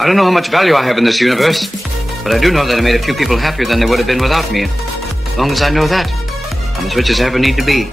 I don't know how much value I have in this universe, but I do know that I made a few people happier than they would have been without me. As long as I know that, I'm as rich as I ever need to be.